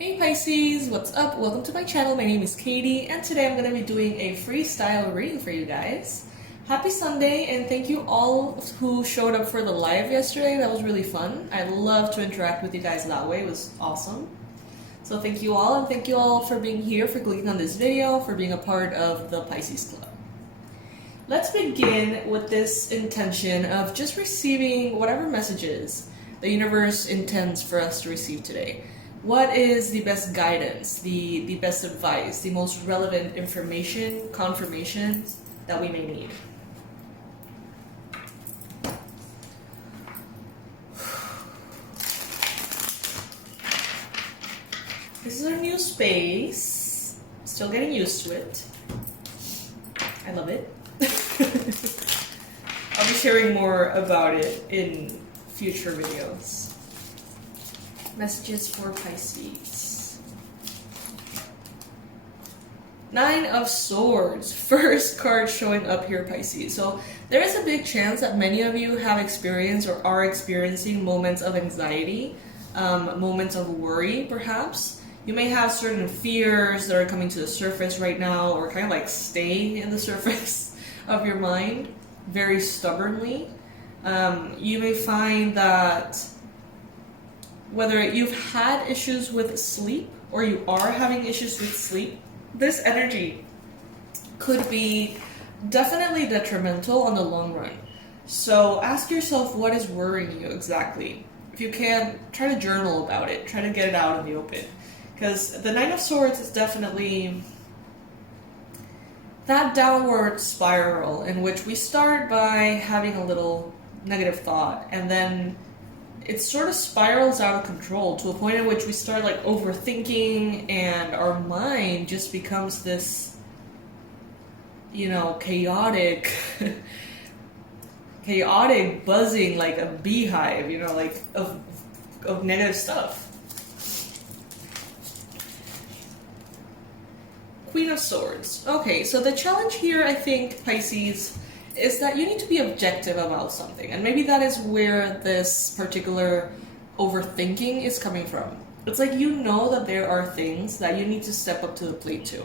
Hey Pisces, what's up? Welcome to my channel. My name is Katie, and today I'm going to be doing a freestyle reading for you guys. Happy Sunday, and thank you all who showed up for the live yesterday. That was really fun. I love to interact with you guys that way. It was awesome. So thank you all, and thank you all for being here, for clicking on this video, for being a part of the Pisces Club. Let's begin with this intention of just receiving whatever messages the universe intends for us to receive today. What is the best guidance, the best advice, the most relevant information, confirmations that we may need? This is our new space. Still getting used to it. I love it. I'll be sharing more about it in future videos. Messages for Pisces. Nine of Swords. First card showing up here, Pisces. So there is a big chance that many of you have experienced or are experiencing moments of anxiety, moments of worry, perhaps. You may have certain fears that are coming to the surface right now, or kind of like staying in the surface of your mind very stubbornly. You may find that whether you've had issues with sleep or you are having issues with sleep, this energy could be definitely detrimental on the long run. So ask yourself, what is worrying you exactly? If you can, try to journal about it. Try to get it out in the open. Because the Nine of Swords is definitely that downward spiral in which we start by having a little negative thought, and then it sort of spirals out of control to a point in which we start like overthinking, and our mind just becomes this, chaotic buzzing, like a beehive, like of negative stuff. Queen of Swords. Okay, so the challenge here, I think, Pisces, is that you need to be objective about something. And maybe that is where this particular overthinking is coming from. It's like you know that there are things that you need to step up to the plate to.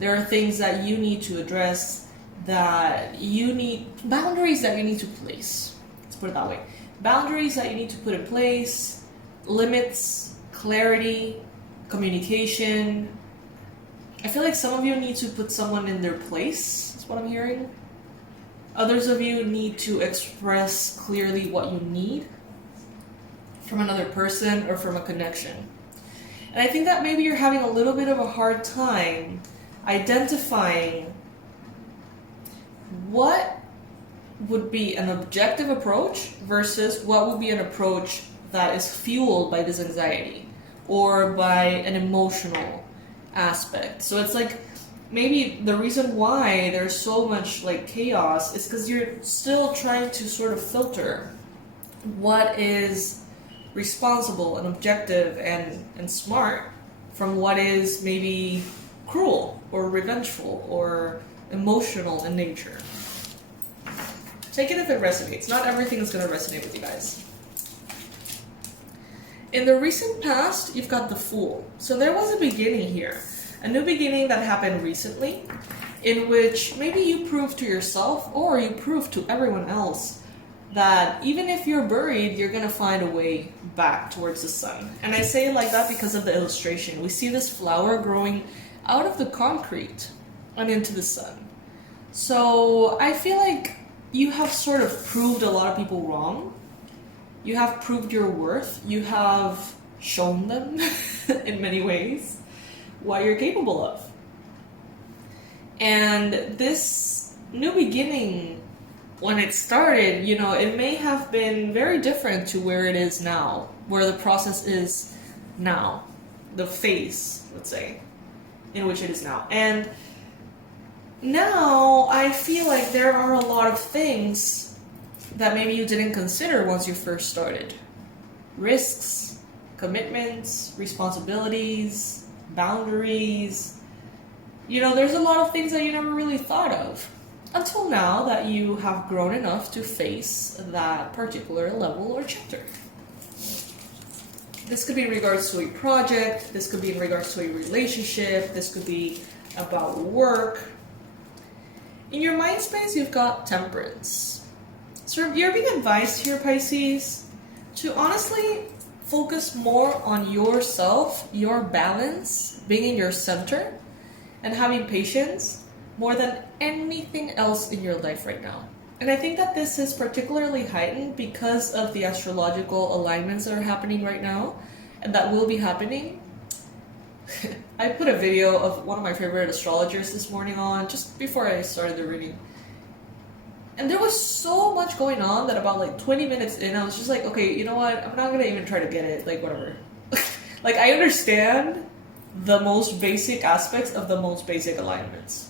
There are things that you need to address, that you need, boundaries that you need to place. Let's put it that way. Boundaries that you need to put in place, limits, clarity, communication. I feel like some of you need to put someone in their place, that's what I'm hearing. Others of you need to express clearly what you need from another person or from a connection. And I think that maybe you're having a little bit of a hard time identifying what would be an objective approach versus what would be an approach that is fueled by this anxiety or by an emotional aspect. So it's like, maybe the reason why there's so much like chaos is because you're still trying to sort of filter what is responsible and objective and smart from what is maybe cruel or revengeful or emotional in nature. Take it if it resonates. Not everything is going to resonate with you guys. In the recent past, you've got the Fool. So there was a beginning here. A new beginning that happened recently, in which maybe you proved to yourself or you proved to everyone else that even if you're buried, you're going to find a way back towards the sun. And I say it like that because of the illustration. We see this flower growing out of the concrete and into the sun. So I feel like you have sort of proved a lot of people wrong. You have proved your worth. You have shown them in many ways what you're capable of. And this new beginning, when it started, it may have been very different to where it is now, where the process is now, the phase, let's say, in which it is now. And now I feel like there are a lot of things that maybe you didn't consider once you first started. Risks, commitments, responsibilities, boundaries. There's a lot of things that you never really thought of until now that you have grown enough to face that particular level or chapter. This could be in regards to a project, this could be in regards to a relationship, this could be about work. In your mind space, you've got Temperance. So you're being advised here, Pisces, to honestly focus more on yourself, your balance, being in your center, and having patience more than anything else in your life right now. And I think that this is particularly heightened because of the astrological alignments that are happening right now, and that will be happening. I put a video of one of my favorite astrologers this morning on, just before I started the reading. And there was so much going on that about like 20 minutes in, I was just like, okay, you know what? I'm not gonna even try to get it, like whatever. Like I understand the most basic aspects of the most basic alignments.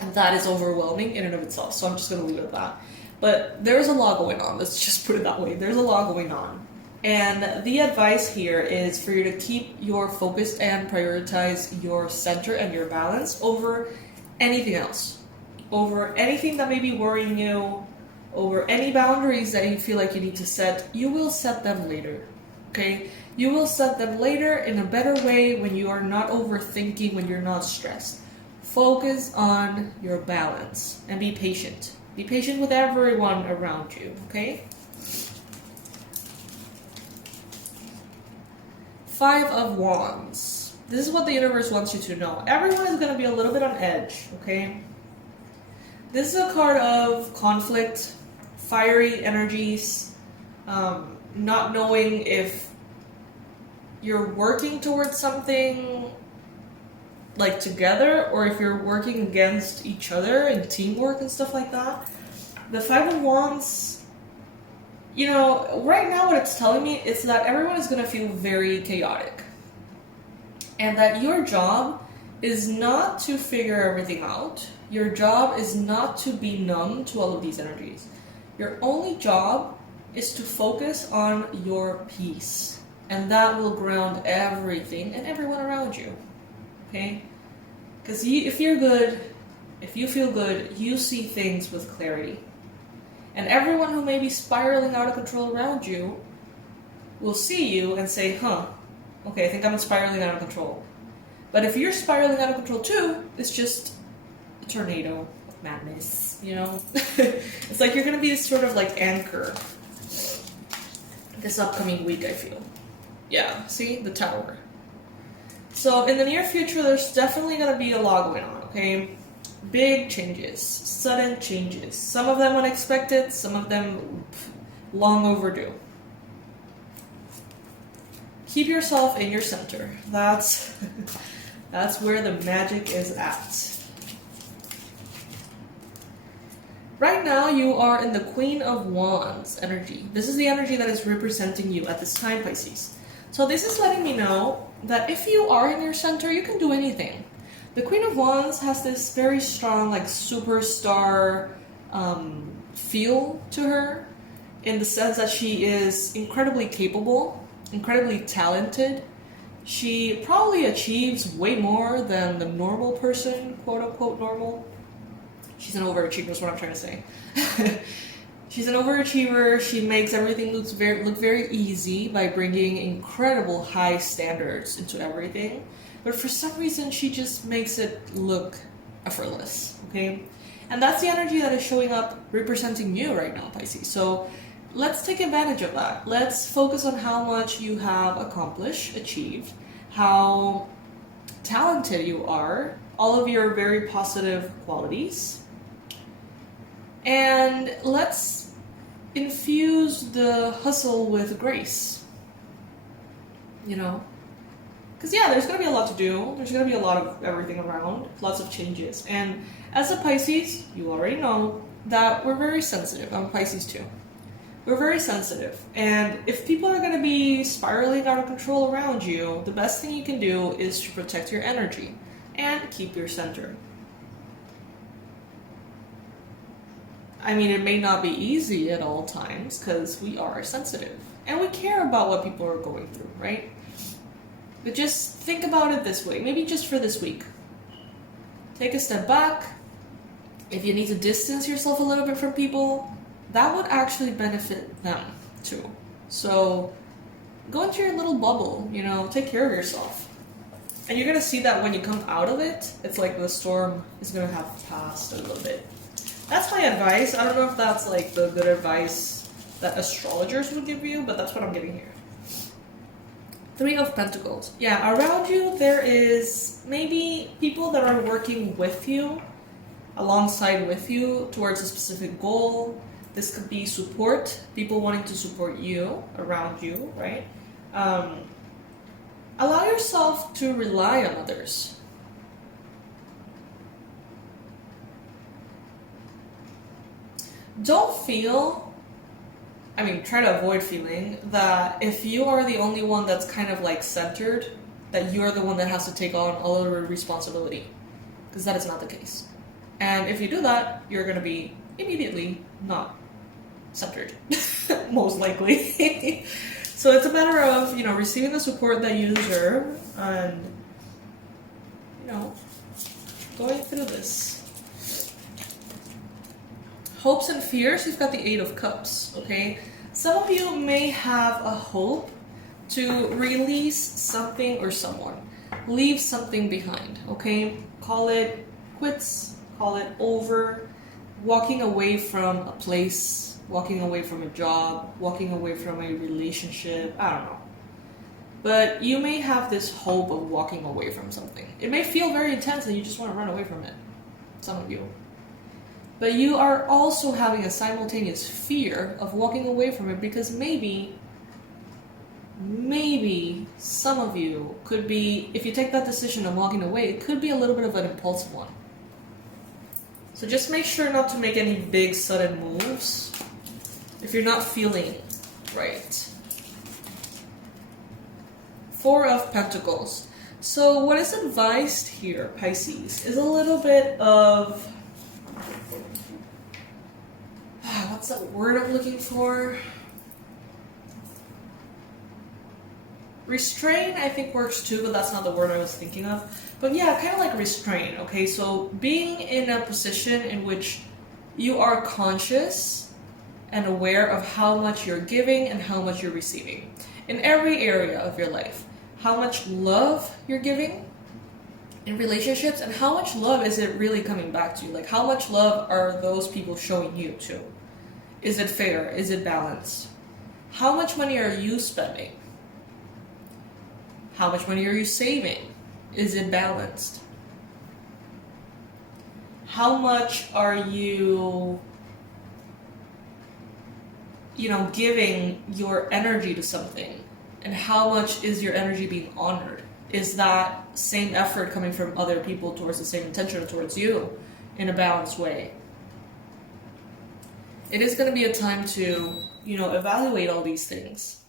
And that is overwhelming in and of itself, so I'm just going to leave it at that. But there's a lot going on, let's just put it that way. There's a lot going on. And the advice here is for you to keep your focus and prioritize your center and your balance over anything else. Over anything that may be worrying you, over any boundaries that you feel like you need to set, you will set them later, okay? You will set them later in a better way when you are not overthinking, when you're not stressed. Focus on your balance and be patient. Be patient with everyone around you, okay? 5 of Wands. This is what the universe wants you to know. Everyone is going to be a little bit on edge, okay? This is a card of conflict, fiery energies, not knowing if you're working towards something like together, or if you're working against each other in teamwork and stuff like that. The 5 of Wands, you know, right now what it's telling me is that everyone is going to feel very chaotic. And that your job is not to figure everything out. Your job is not to be numb to all of these energies. Your only job is to focus on your peace. And that will ground everything and everyone around you. Okay? Because if you're good, if you feel good, you see things with clarity. And everyone who may be spiraling out of control around you will see you and say, huh, okay, I think I'm spiraling out of control. But if you're spiraling out of control too, it's just a tornado of madness, you know? It's like you're going to be this sort of like anchor this upcoming week, I feel. Yeah, see? The Tower. So in the near future, there's definitely going to be a lot going on, okay? Big changes, sudden changes. Some of them unexpected, some of them long overdue. Keep yourself in your center. That's where the magic is at. Right now, you are in the Queen of Wands energy. This is the energy that is representing you at this time, Pisces. So this is letting me know that if you are in your center, you can do anything. The Queen of Wands has this very strong, like, superstar feel to her, in the sense that she is incredibly capable, incredibly talented. She probably achieves way more than the normal person, quote-unquote normal. She's an overachiever is what I'm trying to say. She's an overachiever. She makes everything look very easy by bringing incredible high standards into everything. But for some reason, she just makes it look effortless, okay? And that's the energy that is showing up representing you right now, Pisces. So let's take advantage of that. Let's focus on how much you have accomplished, achieved, how talented you are, all of your very positive qualities. And let's infuse the hustle with grace, you know? Because yeah, there's going to be a lot to do. There's going to be a lot of everything around, lots of changes. And as a Pisces, you already know that we're very sensitive. I'm Pisces too. We're very sensitive. And if people are going to be spiraling out of control around you, the best thing you can do is to protect your energy and keep your center. I mean, it may not be easy at all times because we are sensitive and we care about what people are going through, right? But just think about it this way, maybe just for this week. Take a step back. If you need to distance yourself a little bit from people, that would actually benefit them too. So go into your little bubble, you know, take care of yourself. And you're gonna see that when you come out of it, it's like the storm is gonna have passed a little bit. That's my advice. I don't know if that's like the good advice that astrologers would give you, but that's what I'm getting here. Three of Pentacles. Yeah, around you there is maybe people that are working with you, alongside with you towards a specific goal. This could be support, people wanting to support you, around you, right? Allow yourself to rely on others. Don't feel, I mean, try to avoid feeling that if you are the only one that's kind of like centered, that you're the one that has to take on all of the responsibility. Because that is not the case. And if you do that, you're going to be immediately not centered, most likely. So it's a matter of, you know, receiving the support that you deserve and, you know, going through this. Hopes and fears, you've got the Eight of Cups, okay? Some of you may have a hope to release something or someone, leave something behind, okay? Call it quits, call it over, walking away from a place, walking away from a job, walking away from a relationship, I don't know. But you may have this hope of walking away from something. It may feel very intense and you just want to run away from it, some of you. But you are also having a simultaneous fear of walking away from it because maybe some of you could be, if you take that decision of walking away, it could be a little bit of an impulsive one. So just make sure not to make any big sudden moves if you're not feeling right. Four of Pentacles. So what is advised here, Pisces, is a little bit of, what's that word I'm looking for? Restrain, I think, works too, but that's not the word I was thinking of. But yeah, kind of like restrain, okay? So being in a position in which you are conscious and aware of how much you're giving and how much you're receiving. In every area of your life. How much love you're giving in relationships and how much love is it really coming back to you? Like, how much love are those people showing you too? Is it fair? Is it balanced? How much money are you spending? How much money are you saving? Is it balanced? How much are you, giving your energy to something? And how much is your energy being honored? Is that same effort coming from other people towards the same intention towards you in a balanced way? It is going to be a time to, evaluate all these things.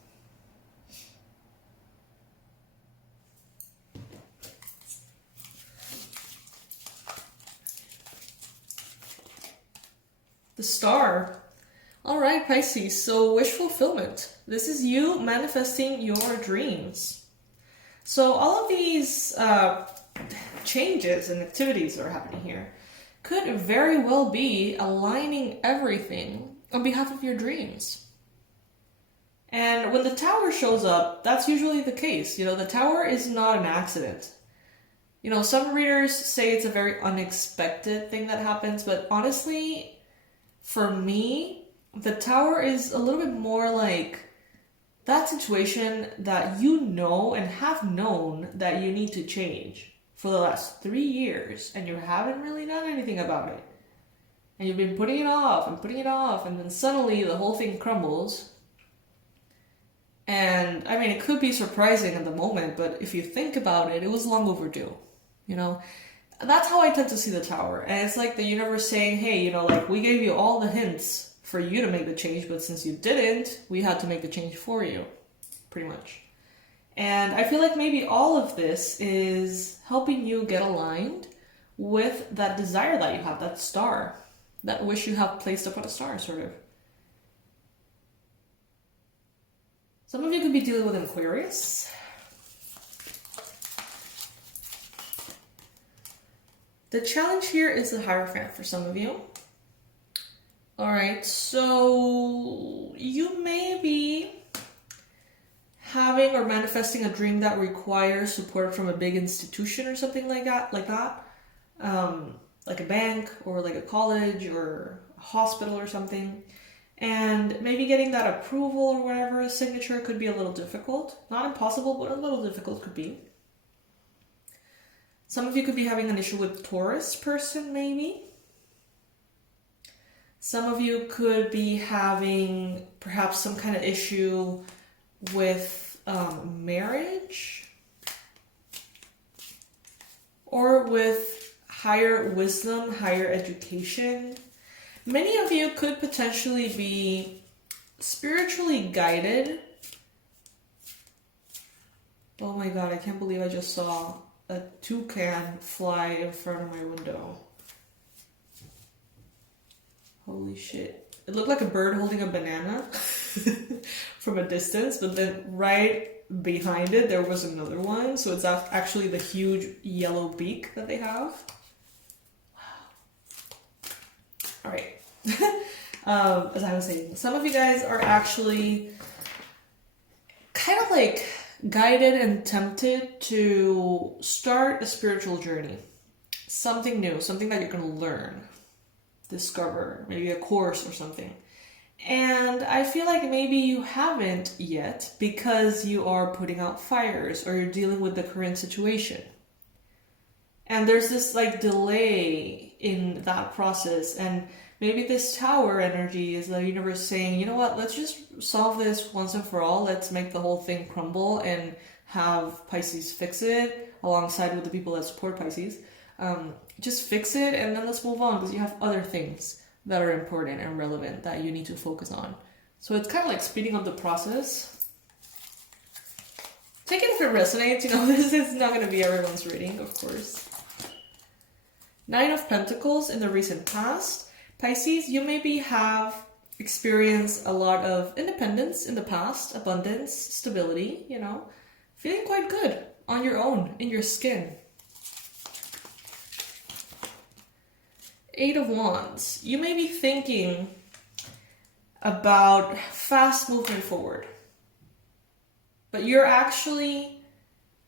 The Star. All right, Pisces, so wish fulfillment. This is you manifesting your dreams. So all of these changes and activities that are happening here could very well be aligning everything on behalf of your dreams. And when the Tower shows up, that's usually the case. The Tower is not an accident. Some readers say it's a very unexpected thing that happens, but honestly, for me, the Tower is a little bit more like that situation that you know and have known that you need to change for the last 3 years and you haven't really done anything about it. And you've been putting it off and then suddenly the whole thing crumbles. And I mean, it could be surprising at the moment, but if you think about it, it was long overdue. That's how I tend to see the Tower. And it's like the universe saying, hey, we gave you all the hints for you to make the change, but since you didn't, we had to make the change for you, pretty much. And I feel like maybe all of this is helping you get aligned with that desire that you have, that star, that wish you have placed upon a star, sort of. Some of you could be dealing with an Aquarius. The challenge here is the Hierophant for some of you. All right, so you may be having or manifesting a dream that requires support from a big institution or something like that, like a bank or like a college or a hospital or something. And maybe getting that approval or whatever, a signature, could be a little difficult. Not impossible, but a little difficult could be. Some of you could be having an issue with Taurus person, maybe. Some of you could be having perhaps some kind of issue with marriage or with higher wisdom, higher education. Many of you could potentially be spiritually guided. Oh my god, I can't believe I just saw a toucan fly in front of my window. Holy shit. It looked like a bird holding a banana from a distance, but then right behind it there was another one. So it's actually the huge yellow beak that they have. Wow. Alright. As I was saying, some of you guys are actually kind of like guided and tempted to start a spiritual journey. Something new, something that you're going to learn, discover, maybe a course or something. And I feel like maybe you haven't yet because you are putting out fires or you're dealing with the current situation. And there's this like delay in that process, and maybe this tower energy is the universe saying, you know what, let's just solve this once and for all. Let's make the whole thing crumble and have Pisces fix it alongside with the people that support Pisces. Just fix it and then let's move on, because you have other things that are important and relevant that you need to focus on. So it's kind of like speeding up the process. Take it if it resonates, you know, this is not going to be everyone's reading, of course. 9 of Pentacles in the recent past. Pisces, you maybe have experienced a lot of independence in the past, abundance, stability, you know, feeling quite good on your own, in your skin. 8 of Wands, you may be thinking about fast movement forward, but you're actually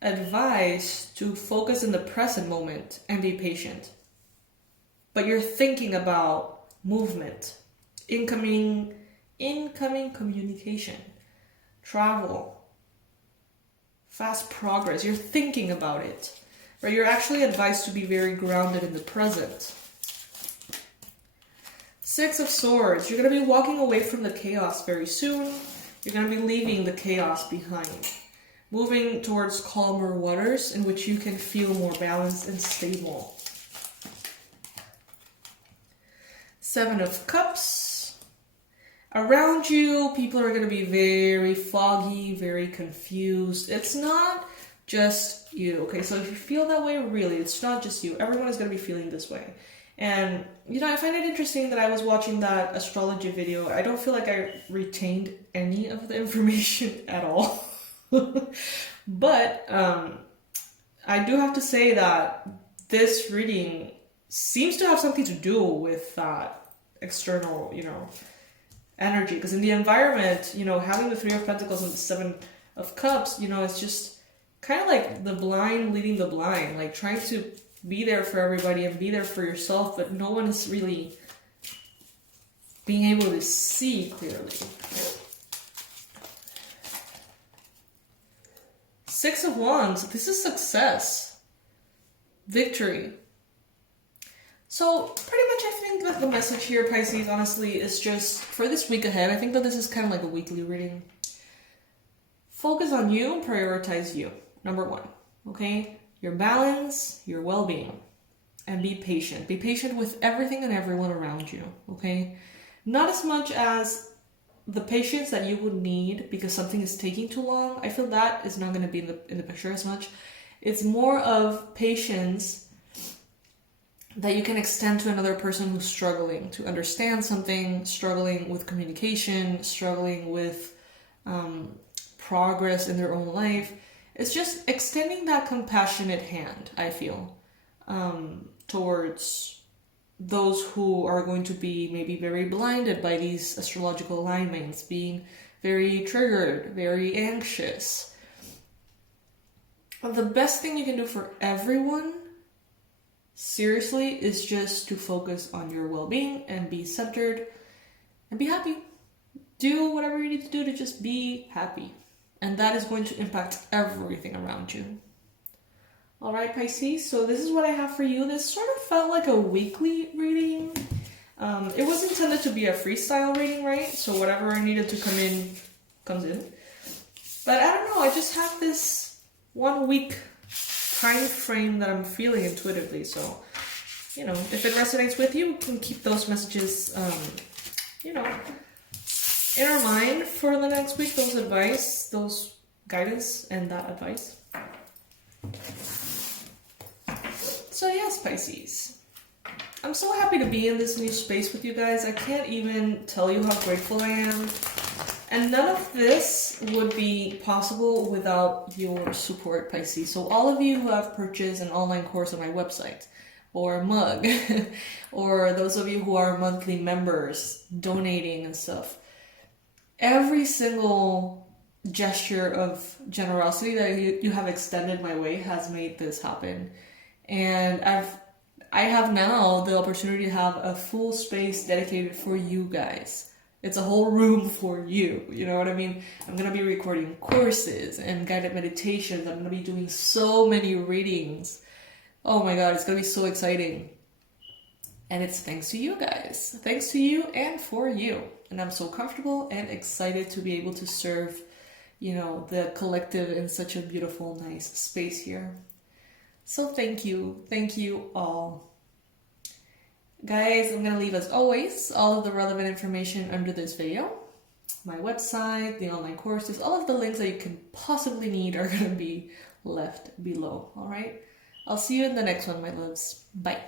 advised to focus in the present moment and be patient. But you're thinking about movement, incoming communication, travel, fast progress. You're thinking about it, right? You're actually advised to be very grounded in the present. 6 of Swords, you're going to be walking away from the chaos very soon. You're going to be leaving the chaos behind, moving towards calmer waters in which you can feel more balanced and stable. 7 of Cups. Around you, people are going to be very foggy, very confused. It's not just you, okay? So if you feel that way, really, it's not just you. Everyone is going to be feeling this way. And, you know, I find it interesting that I was watching that astrology video. I don't feel like I retained any of the information at all. But I do have to say that this reading seems to have something to do with that external, you know, energy. Because in the environment, you know, having the 3 of Pentacles and the 7 of Cups, you know, it's just kind of like the blind leading the blind, like trying to be there for everybody and be there for yourself, but no one is really being able to see clearly. 6 of Wands, this is success, victory. So pretty much I think that the message here, Pisces, honestly, is just for this week ahead. I think that this is kind of like a weekly reading. Focus on you and prioritize you, number 1, okay? Your balance, your well-being, and be patient. Be patient with everything and everyone around you, okay? Not as much as the patience that you would need because something is taking too long. I feel that is not going to be in the picture as much. It's more of patience that you can extend to another person who's struggling to understand something, struggling with communication, struggling with progress in their own life. It's just extending that compassionate hand, I feel, towards those who are going to be maybe very blinded by these astrological alignments, being very triggered, very anxious. The best thing you can do for everyone, seriously, is just to focus on your well-being and be centered and be happy. Do whatever you need to do to just be happy. And that is going to impact everything around you. All right, Pisces, so this is what I have for you. This sort of felt like a weekly reading. It was intended to be a freestyle reading, right? So whatever needed to come in, comes in. But I don't know, I just have this 1 week time frame that I'm feeling intuitively. So, you know, if it resonates with you, we can keep those messages, you know, in our mind for the next week, those advice, those guidance, and that advice. So yes, Pisces, I'm so happy to be in this new space with you guys. I can't even tell you how grateful I am. And none of this would be possible without your support, Pisces. So all of you who have purchased an online course on my website, or a mug, or those of you who are monthly members, donating and stuff, every single gesture of generosity that you have extended my way has made this happen. And I have now the opportunity to have a full space dedicated for you guys. It's a whole room for you, you know what I mean? I'm going to be recording courses and guided meditations. I'm going to be doing so many readings. Oh my god, it's going to be so exciting. And it's thanks to you guys. Thanks to you and for you. And I'm so comfortable and excited to be able to serve, you know, the collective in such a beautiful, nice space here. So thank you all. Guys, I'm going to leave, as always, all of the relevant information under this video. My website, the online courses, all of the links that you can possibly need are going to be left below, alright? I'll see you in the next one, my loves. Bye.